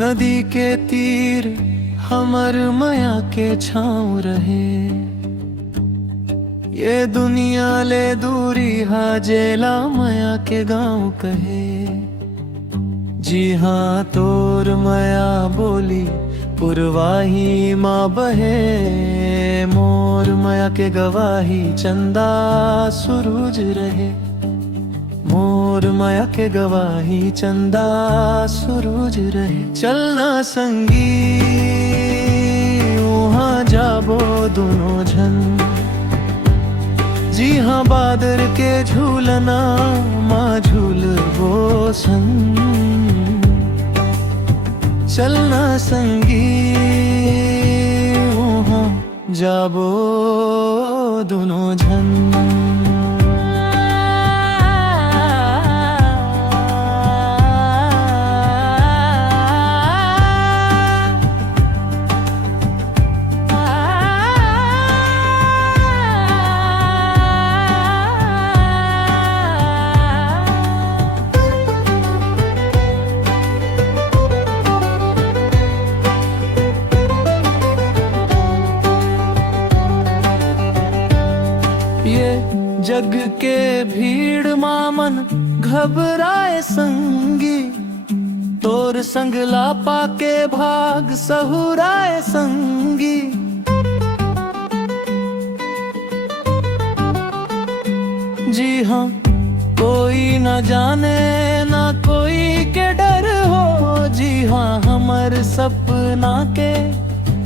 नदी के तीर हमर माया के छाँव रहे। ये दुनिया ले दूरी हाजेला माया के गाँव कहे। जी हाँ तोर माया बोली पुरवाही माँ बहे। मोर माया के गवाही चंदा सुरूज रहे। मोर माया के गवाही चंदा सुरूज रहे। चलना संगी वहाँ जाबो दोनों झन। जी हाँ बादर के झूलना माँ झूलबो संग। चलना संगी वहाँ जाबो दोनों झन। ये जग के भीड़ मामन घबराए संगी। तोर संग लापा के भाग सहुराए संगी। जी हाँ कोई न जाने ना कोई के डर हो। जी हाँ हमर सपना के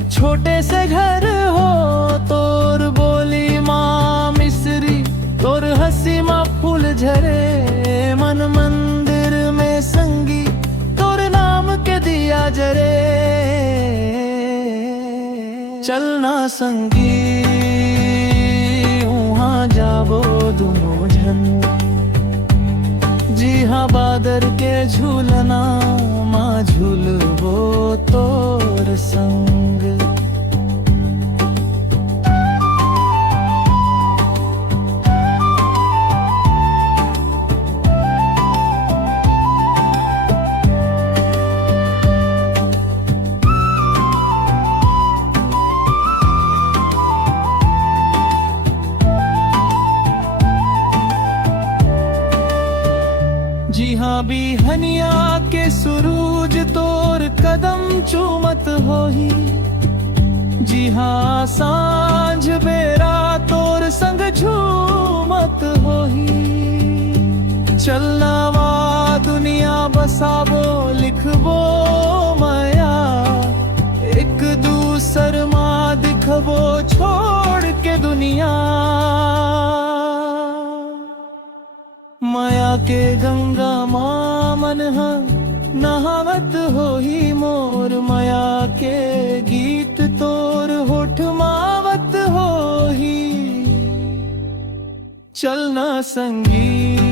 छोटे से घर हो। तोर बोली माँ मिसरी तोर हंसी माँ फूल झरे। मन मंदिर में संगी तोर नाम के दिया जरे। चलना संगी वहाँ जाबो दोनों झन। जी हाँ बादर के झूलना माँ झूलबो तोर संग। जी हाँ बिहनिया के सुरूज तोर कदम चूमत होही। जी हाँ सांझ बेरा तोर संग झूमत होही। चलना वा दुनिया बसाबो लिखबो माया। एक दूसर माँ दिखबो छोड़ के दुनिया। माया के गंगा माँ मन नहावत होही। मोर माया के गीत तोर होठ मावत होही। चलना संगी